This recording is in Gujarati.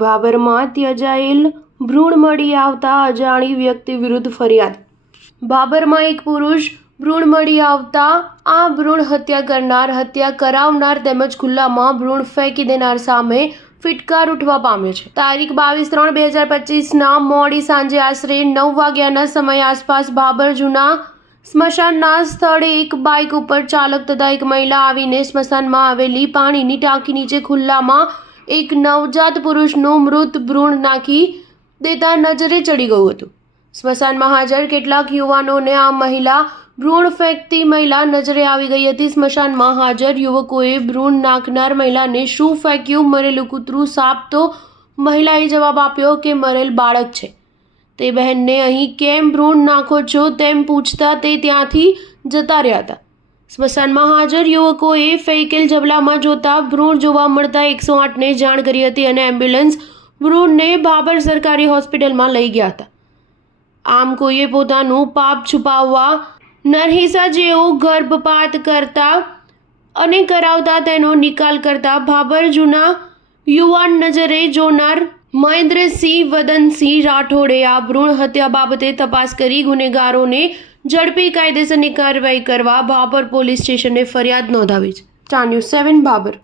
ભાભરમાં ત્યજાયેલ ભ્રૂણ મળી આવતા અજાણી વ્યક્તિ વિરુદ્ધ ફરિયાદ। ભાભરમાં એક પુરુષ ભ્રૂણ મળી આવતા આ ભ્રૂણ હત્યા કરનાર, હત્યા કરાવનાર તેમજ ખુલ્લામાં ભ્રૂણ ફેંકી દેનાર સામે ફિટકાર ઉઠવા પામ્યો છે। તારીખ 22/3/2025ના મોડી સાંજે આશરે 9 વાગ્યાના સમય આસપાસ ભાભર જૂના સ્મશાનના સ્થળે એક બાઇક ઉપર ચાલક તથા એક મહિલા આવીને સ્મશાનમાં આવેલી પાણીની ટાંકી નીચે ખુલ્લામાં એક નવજાત પુરુષનું મૃત ભ્રૂણ નાખી દેતા નજરે ચડી ગયું હતું। સ્મશાનમાં હાજર કેટલાક યુવાનોને આ મહિલા ભ્રૂણ ફેંકતી મહિલા નજરે આવી ગઈ હતી। સ્મશાનમાં હાજર યુવકોએ ભ્રૂણ નાખનાર મહિલાને શું ફેંક્યું? મરેલું કૂતરું, સાપ? તો મહિલાએ જવાબ આપ્યો કે મરેલ બાળક છે, તે બહેનને અહીં કેમ ભ્રૂણ નાખો છો તેમ પૂછતા તે ત્યાંથી જતા રહ્યા હતા। સ્મશાનમાં હાજર યુવકોએ ફેંકેલ જબલામાં જોતા ભ્રૂણ જોવા મળતા 108ને જાણ કરી હતી અને એમ્બ્યુલન્સ ભ્રૂણને ભાભર સરકારી હોસ્પિટલમાં લઈ ગયા હતા। આમ કોઈએ પોતાનું પાપ છુપાવવા નરહિસા જેવો ગર્ભપાત કરતા અને કરાવતા તેનો નિકાલ કરતા ભાભર જૂના યુવાન નજરે જોનાર મહેન્દ્રસિંહ વદનસિંહ રાઠોડે આ ભ્રૂણ હત્યા બાબતે તપાસ કરી ગુનેગારોને ઝડપી કાયદેસરની કાર્યવાહી કરવા ભાભર પોલીસ સ્ટેશને ફરિયાદ નોંધાવી છે। Star news 7 Bhabhar.